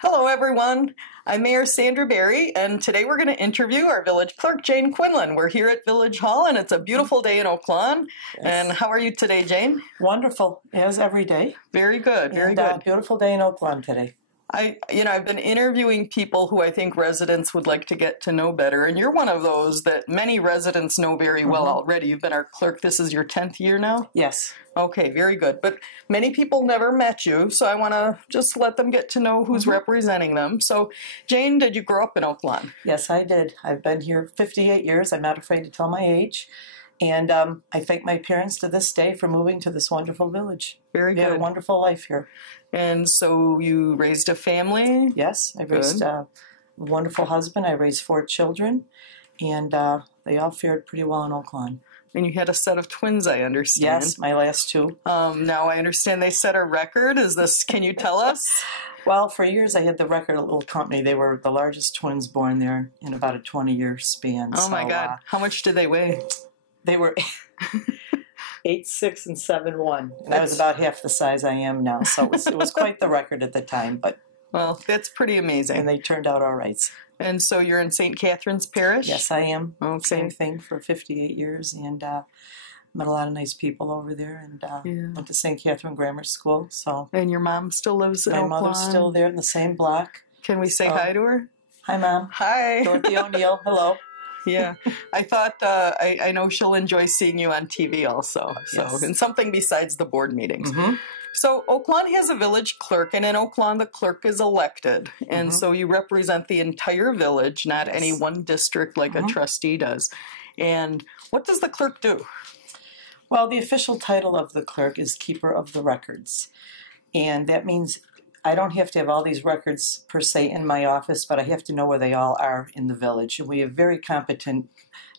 Hello, everyone. I'm Mayor Sandra Berry, and today we're going to interview our village clerk, Jane Quinlan. We're here at Village Hall, and it's a beautiful day in Oak Lawn. Yes. And how are you today, Jane? Wonderful, as every day. Very good, very And, good. Beautiful day in Oak Lawn today. I've been interviewing people who I think residents would like to get to know better, and you're one of those that many residents know very well already. You've been our clerk. This is your 10th year now? Yes. Okay, very good. But many people never met you, so I want to just let them get to know who's representing them. So, Jane, did you grow up in Oak Lawn? Yes, I did. I've been here 58 years. I'm not afraid to tell my age. And I thank my parents to this day for moving to this wonderful village. Very We had a good. wonderful life here. And so you raised a family? Yes, I raised a wonderful husband. I raised 4 children, and they all fared pretty well in Oak Lawn. And you had a set of twins, I understand. Yes, my last 2. Now I understand they set a record. Can you tell us? Well, for years I had the record at a little company. They were the largest twins born there in about a 20-year span. Oh my God. How much did they weigh? They were 8'6" and 7'1", and I was about half the size I am now. So it was quite the record at the time. But well, that's pretty amazing. And they turned out all right. And so you're in St. Catherine's Parish? Yes, I am. Okay. Same thing for 58 years, and met a lot of nice people over there, and went to St. Catherine Grammar School. So and your mom still lives in Oak Lawn? My mother's still there in the same block. Can we say hi to her? Hi, Mom. Hi. Dorothy O'Neill. Hello. Yeah, I thought I know she'll enjoy seeing you on TV also. So, Yes. And something besides the board meetings. So Oak Lawn has a village clerk, and in Oak Lawn the clerk is elected, and so you represent the entire village, not any one district like a trustee does. And what does the clerk do? Well, the official title of the clerk is Keeper of the Records, and that means I don't have to have all these records per se in my office, but I have to know where they all are in the village. And we have very competent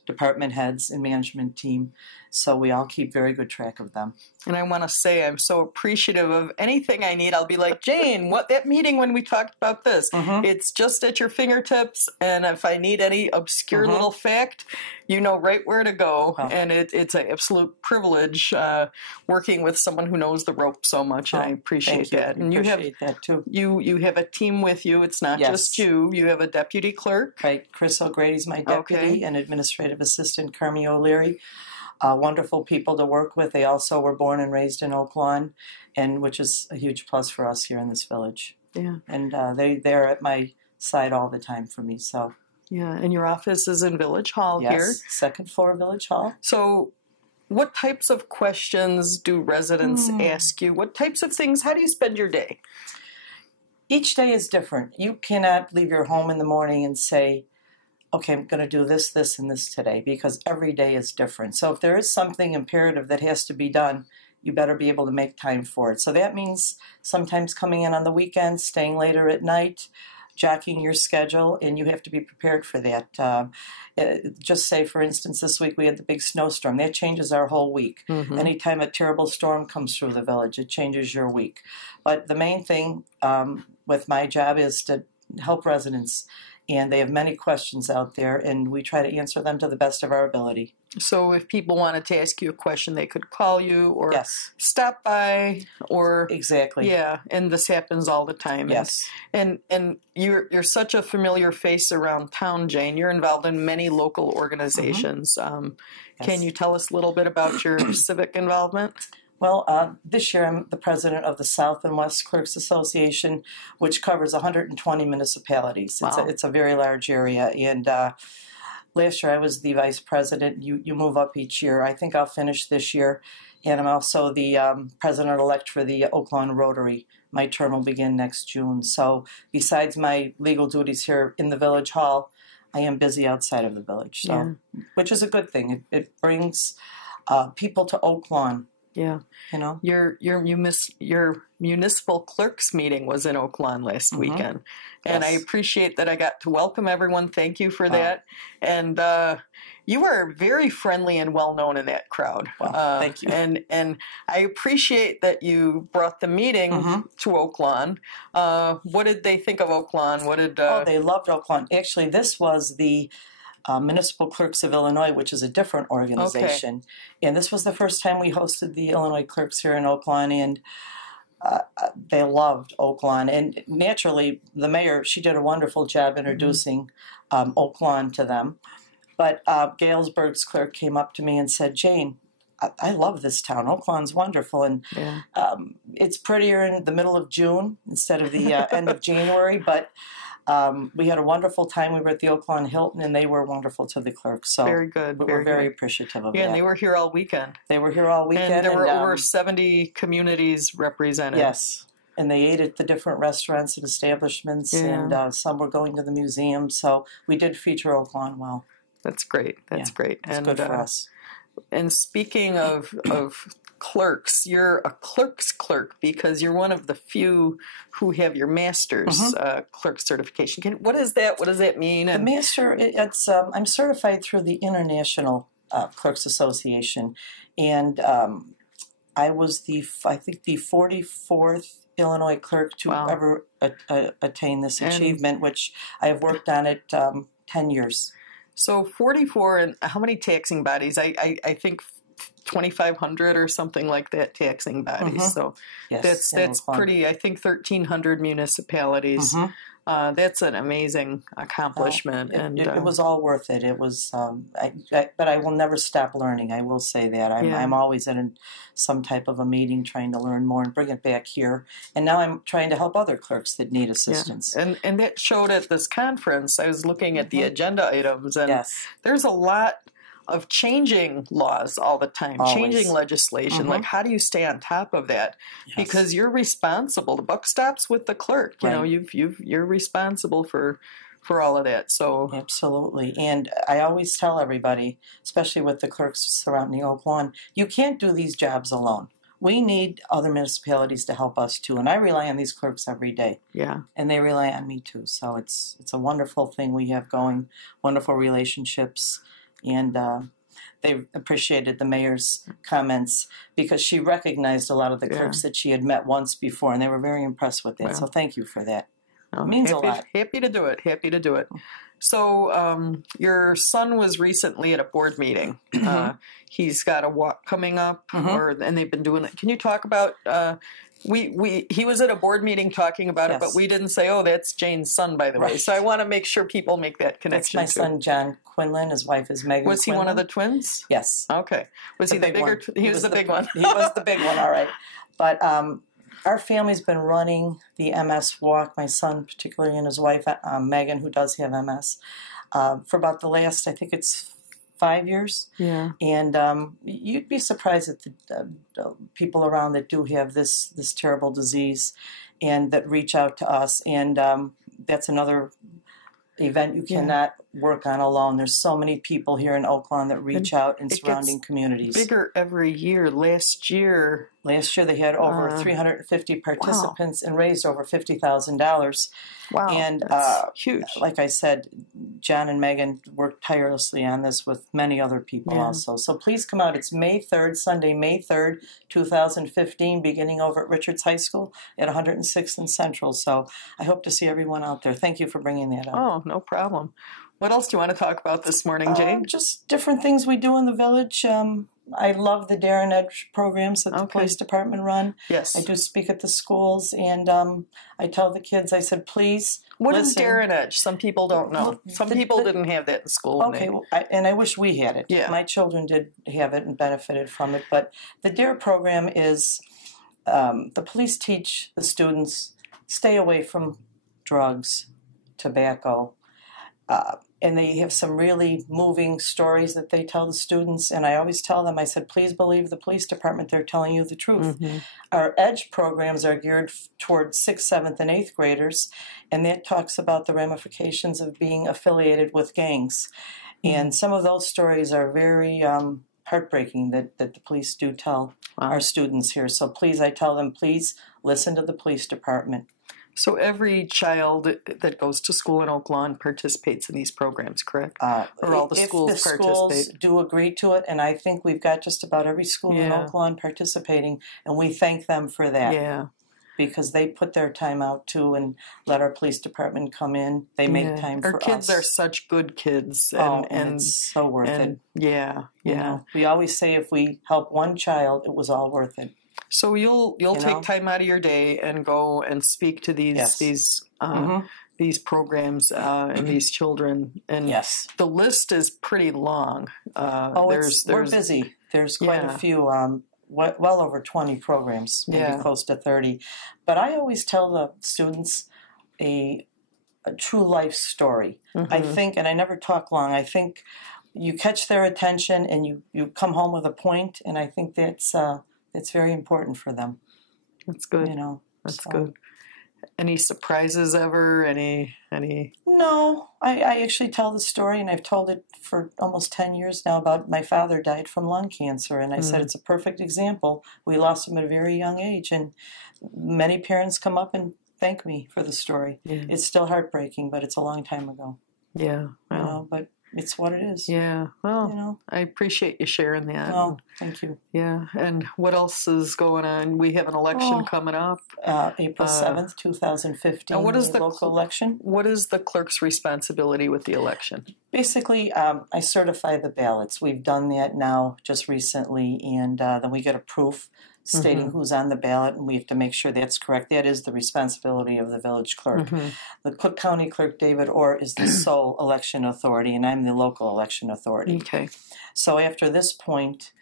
department heads and management team, so we all keep very good track of them. And I want to say I'm so appreciative of anything I need. I'll be like, Jane, what that meeting when we talked about this? It's just at your fingertips, and if I need any obscure little fact, you know right where to go. And it's an absolute privilege working with someone who knows the rope so much, and I appreciate that. And you appreciate that too. You have a team with you. It's not just you. You have a deputy clerk. Right. Chris O'Grady's my deputy, and administrative assistant Carmi O'Leary. Wonderful people to work with. They also were born and raised in Oak Lawn, and which is a huge plus for us here in this village. Yeah. And they're at my side all the time for me. So. Yeah, and your office is in Village Hall here. Yes, second floor Village Hall. So what types of questions do residents ask you? What types of things? How do you spend your day? Each day is different. You cannot leave your home in the morning and say, okay, I'm going to do this, this, and this today, because every day is different. So if there is something imperative that has to be done, you better be able to make time for it. So that means sometimes coming in on the weekends, staying later at night, jocking your schedule, and you have to be prepared for that. Just say, for instance, this week we had the big snowstorm. That changes our whole week. Anytime a terrible storm comes through the village, it changes your week. But the main thing with my job is to help residents, and they have many questions out there, and we try to answer them to the best of our ability. So if people wanted to ask you a question, they could call you or stop by or... Exactly. Yeah, and this happens all the time. Yes. And you're such a familiar face around town, Jane. You're involved in many local organizations. Can you tell us a little bit about your civic involvement? Well, this year I'm the president of the South and West Clerks Association, which covers 120 municipalities. Wow. It's a very large area. And last year I was the vice president. You move up each year. I think I'll finish this year. And I'm also the president-elect for the Oak Lawn Rotary. My term will begin next June. So besides my legal duties here in the Village Hall, I am busy outside of the village, which is a good thing. It brings people to Oak Lawn. Yeah, you know, your municipal clerks meeting was in Oak Lawn last weekend, and I appreciate that I got to welcome everyone. Thank you for that, and you were very friendly and well known in that crowd. Well, thank you, and I appreciate that you brought the meeting to Oak Lawn. What did they think of Oak Lawn? What did? Oh, they loved Oak Lawn. Actually, this was the Municipal Clerks of Illinois, which is a different organization. And this was the first time we hosted the Illinois Clerks here in Oak Lawn, and they loved Oaklawn. And naturally, the mayor, she did a wonderful job introducing Oaklawn to them. But Galesburg's clerk came up to me and said, Jane, I love this town. Oaklawn's wonderful. And it's prettier in the middle of June instead of the end of January. But we had a wonderful time. We were at the Oaklawn Hilton, and they were wonderful to the clerks. So very good. We're very appreciative of that. Yeah, and they were here all weekend. They were here all weekend. And there were over 70 communities represented. Yes. And they ate at the different restaurants and establishments, and some were going to the museum. So we did feature Oaklawn well. That's great. That's great. It's good for us. And speaking of clerks, you're a clerk's clerk because you're one of the few who have your master's clerk certification. What is that? What does that mean? The master, it's I'm certified through the International Clerks Association, and I was the 44th Illinois clerk to ever attain this achievement, which I have worked on it 10 years. So 44, and how many taxing bodies? I think 2,500 or something like that taxing bodies. So that's pretty. I think 1,300 municipalities. That's an amazing accomplishment, and it was all worth it. It was, but I will never stop learning. I will say that I'm always in some type of a meeting trying to learn more and bring it back here. And now I'm trying to help other clerks that need assistance. Yeah. And that showed at this conference. I was looking at the agenda items, and there's a lot of changing laws all the time, changing legislation. Like, how do you stay on top of that? Because you're responsible. The buck stops with the clerk. You know, you're responsible for all of that. So absolutely. And I always tell everybody, especially with the clerks surrounding Oaklawn, you can't do these jobs alone. We need other municipalities to help us too, and I rely on these clerks every day. Yeah, and they rely on me too. So it's a wonderful thing we have going, wonderful relationships. And they appreciated the mayor's comments because she recognized a lot of the clerks that she had met once before, and they were very impressed with that. So thank you for that. It means a lot. Happy to do it. Happy to do it. So your son was recently at a board meeting. He's got a walk coming up, and they've been doing it. Can you talk about? He was at a board meeting talking about it, but we didn't say, oh, that's Jane's son, by the way. So I want to make sure people make that connection. That's my son, John Quinlan. His wife is Megan. Was he Quinlan. one of the twins? Yes. Okay. Was he the bigger? He was the big one. He was the big one. All right. But our family's been running the MS walk. My son, particularly, and his wife, Megan, who does have MS, for about the last, I think it's 5 years. Yeah. And you'd be surprised at the people around that do have this terrible disease and that reach out to us. And that's another event you cannot work on alone. There's so many people here in Oaklawn that reach out in surrounding communities. Bigger every year. Last year they had over 350 participants and raised over $50,000. Wow, and huge. Like I said, John and Megan worked tirelessly on this with many other people also. So please come out. It's May 3rd, Sunday, May 3rd, 2015, beginning over at Richards High School at 106th and Central. So I hope to see everyone out there. Thank you for bringing that up. Oh, no problem. What else do you want to talk about this morning, Jane? Just different things we do in the village. I love the Dare and Edge programs that the police department run. Yes. I do speak at the schools, and I tell the kids, I said, please What is Dare and Edge? Some people don't know. Well, Some people didn't have that in school. Okay, and I wish we had it. Yeah. My children did have it and benefited from it. But the Dare program is the police teach the students stay away from drugs, tobacco, and they have some really moving stories that they tell the students. And I always tell them, I said, please believe the police department. They're telling you the truth. Mm-hmm. Our EDGE programs are geared towards 6th, 7th, and 8th graders. And that talks about the ramifications of being affiliated with gangs. Mm-hmm. And some of those stories are very heartbreaking that the police do tell our students here. So please, I tell them, please listen to the police department. So every child that goes to school in Oaklawn participates in these programs, correct? Or all the schools participate? If the schools do agree to it, and I think we've got just about every school in Oaklawn participating, and we thank them for that. Yeah. Because they put their time out too and let our police department come in. They make time for us. Our kids are such good kids. And it's so worth it. Yeah, yeah. You know, we always say if we help one child, it was all worth it. So you'll take time out of your day and go and speak to these programs and these children. And the list is pretty long. We're busy. There's quite a few, well over 20 programs, maybe close to 30. But I always tell the students a true life story. I think, and I never talk long, I think you catch their attention and you come home with a point, and I think that's very important for them. That's good. That's good. Any surprises ever? Any? No, I actually tell the story, and I've told it for almost 10 years now, about my father died from lung cancer, and I said it's a perfect example. We lost him at a very young age, and many parents come up and thank me for the story. Yeah. It's still heartbreaking, but it's a long time ago. Yeah. Well, but it's what it is. Yeah. Well, I appreciate you sharing that. Oh, thank you. Yeah. And what else is going on? We have an election coming up. April 7th, 2015, and what is the local election. What is the clerk's responsibility with the election? Basically, I certify the ballots. We've done that now just recently, and then we get a proof stating who's on the ballot, and we have to make sure that's correct. That is the responsibility of the village clerk. The Cook County Clerk, David Orr, is the sole election authority, and I'm the local election authority. Okay. So after this point,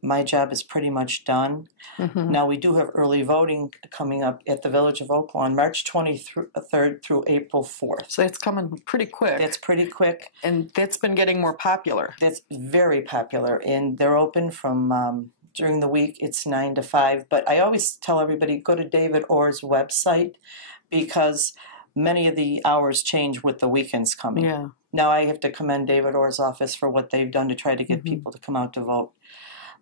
my job is pretty much done. Now, we do have early voting coming up at the Village of Oaklawn, March 23rd through April 4th. So it's coming pretty quick. That's pretty quick. And that's been getting more popular. That's very popular, and they're open from... during the week, it's 9 to 5. But I always tell everybody, go to David Orr's website, because many of the hours change with the weekends coming. Yeah. Now, I have to commend David Orr's office for what they've done to try to get people to come out to vote.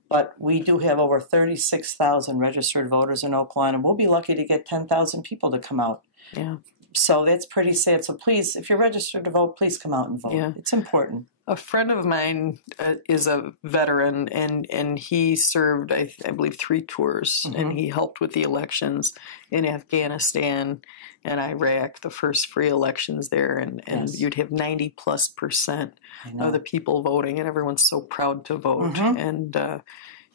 But we do have over 36,000 registered voters in Oaklawn, and we'll be lucky to get 10,000 people to come out. Yeah. So that's pretty sad. So please, if you're registered to vote, please come out and vote. Yeah. It's important. A friend of mine is a veteran, and he served, I believe, 3 tours, and he helped with the elections in Afghanistan and Iraq, the first free elections there, and you'd have 90+% of the people voting, and everyone's so proud to vote, and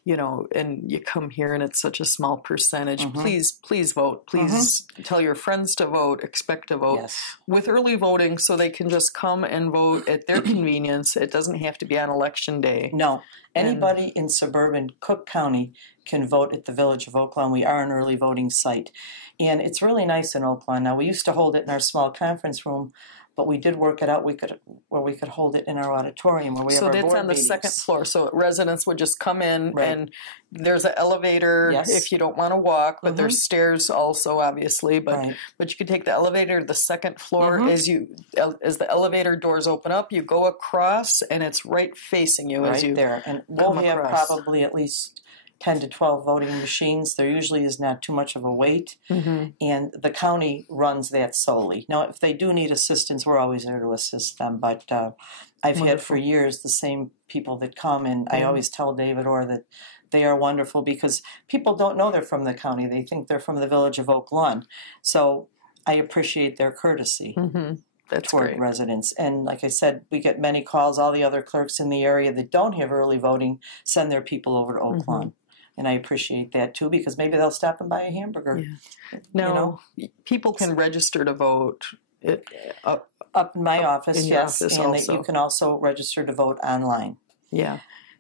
and you come here and it's such a small percentage. Please vote. Please tell your friends to vote, expect to vote. Yes. With early voting, so they can just come and vote at their convenience. It doesn't have to be on election day. No. Anybody in suburban Cook County can vote at the Village of Oaklawn. We are an early voting site. And it's really nice in Oaklawn. Now, we used to hold it in our small conference room, but we did work it out. We could hold it in our auditorium where we have our board meetings. So that's on the second floor. So residents would just come in, and there's an elevator if you don't want to walk, but there's stairs also, obviously. But you could take the elevator to the second floor. As the elevator doors open up, you go across, and it's right facing you as you there. And we'll have probably at least 10 to 12 voting machines. There usually is not too much of a wait, and the county runs that solely. Now, if they do need assistance, we're always there to assist them, but I've had for years the same people that come, and I always tell David Orr that they are wonderful, because people don't know they're from the county. They think they're from the Village of Oaklawn. So I appreciate their courtesy. That's toward great. Residents. And like I said, we get many calls. All the other clerks in the area that don't have early voting send their people over to Oaklawn. And I appreciate that, too, because maybe they'll stop and buy a hamburger. Yeah. Now, people can register to vote up in my office, in your office and also. You can also register to vote online. Yeah.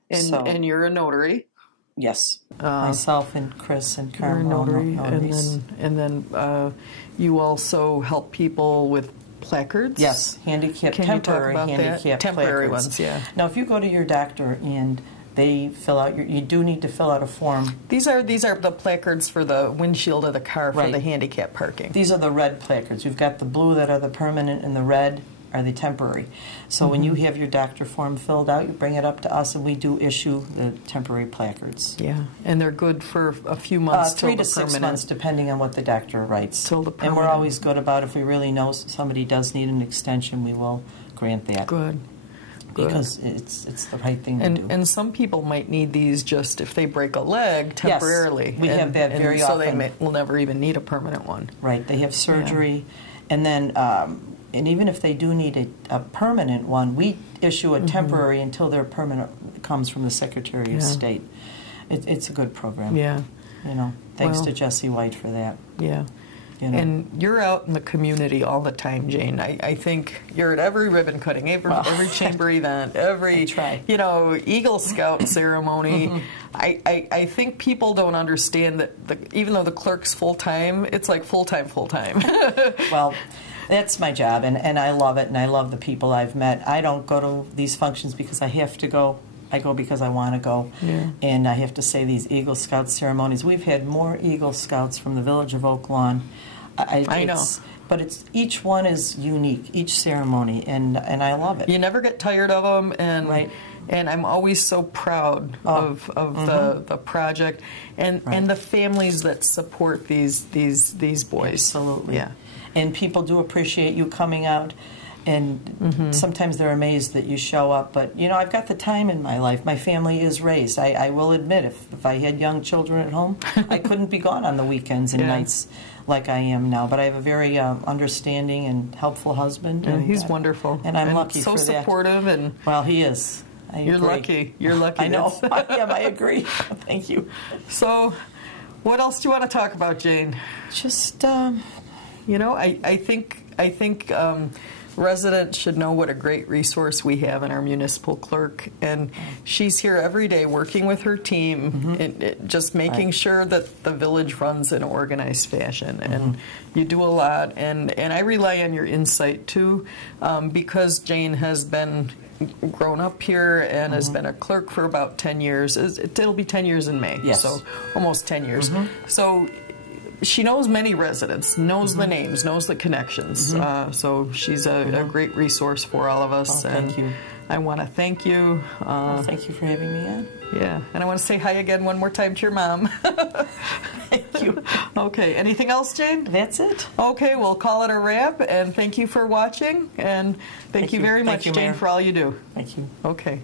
And you're a notary. Yes. Myself and Chris and Carmen. You're a notary. And then you also help people with placards? Yes, temporary handicap temporary placards. Ones, yeah. Now, if you go to your doctor and they fill out you do need to fill out a form. These are the placards for the windshield of the car for the handicap parking. These are the red placards. You've got the blue that are the permanent, and the red are the temporary. So when you have your doctor form filled out, you bring it up to us, and we do issue the temporary placards. Yeah, and they're good for a few months. 3 to 6 months, depending on what the doctor writes. Till the permanent. And we're always good about, if we really know somebody does need an extension, we will grant that. Good. Because it's the right thing to do. And some people might need these just if they break a leg temporarily. Yes, we have that very often. So they will never even need a permanent one. Right, they have surgery. And then, and even if they do need a permanent one, we issue a temporary until their permanent comes from the Secretary of State. It's a good program. Yeah. Thanks to Jesse White for that. Yeah. And you're out in the community all the time, Jane. I think you're at every ribbon cutting, every chamber event, every Eagle Scout ceremony. I think people don't understand that even though the clerk's full-time, it's like full-time. Well, that's my job, and I love it, and I love the people I've met. I don't go to these functions because I have to go. I go because I want to go. Yeah. And I have to say, these Eagle Scout ceremonies, we've had more Eagle Scouts from the village of Oak Lawn. I know. But each one is unique, each ceremony, and I love it. You never get tired of them, and right. And I'm always so proud of the project and the families that support these boys. Absolutely. Yeah. And people do appreciate you coming out. And sometimes they're amazed that you show up. But, I've got the time in my life. My family is raised. I will admit, if I had young children at home, I couldn't be gone on the weekends and nights like I am now. But I have a very understanding and helpful husband. And he's wonderful. And I'm lucky for that. So supportive. And well, he is. You're lucky. You're lucky. I know. I am. I agree. Thank you. So, what else do you want to talk about, Jane? Just, I think residents should know what a great resource we have in our municipal clerk, and she's here every day working with her team, and just making sure that the village runs in an organized fashion. And you do a lot, and I rely on your insight too, because Jane has been grown up here and has been a clerk for about 10 years. It'll be 10 years in May, so almost 10 years. So she knows many residents, knows the names, knows the connections. So she's a great resource for all of us. Oh, thank you. I want to thank you. Thank you for having me on. Yeah, and I want to say hi again one more time to your mom. Thank you. Okay, anything else, Jane? That's it. Okay, we'll call it a wrap, and thank you for watching, and thank you very much, Jane, for all you do. Thank you. Okay.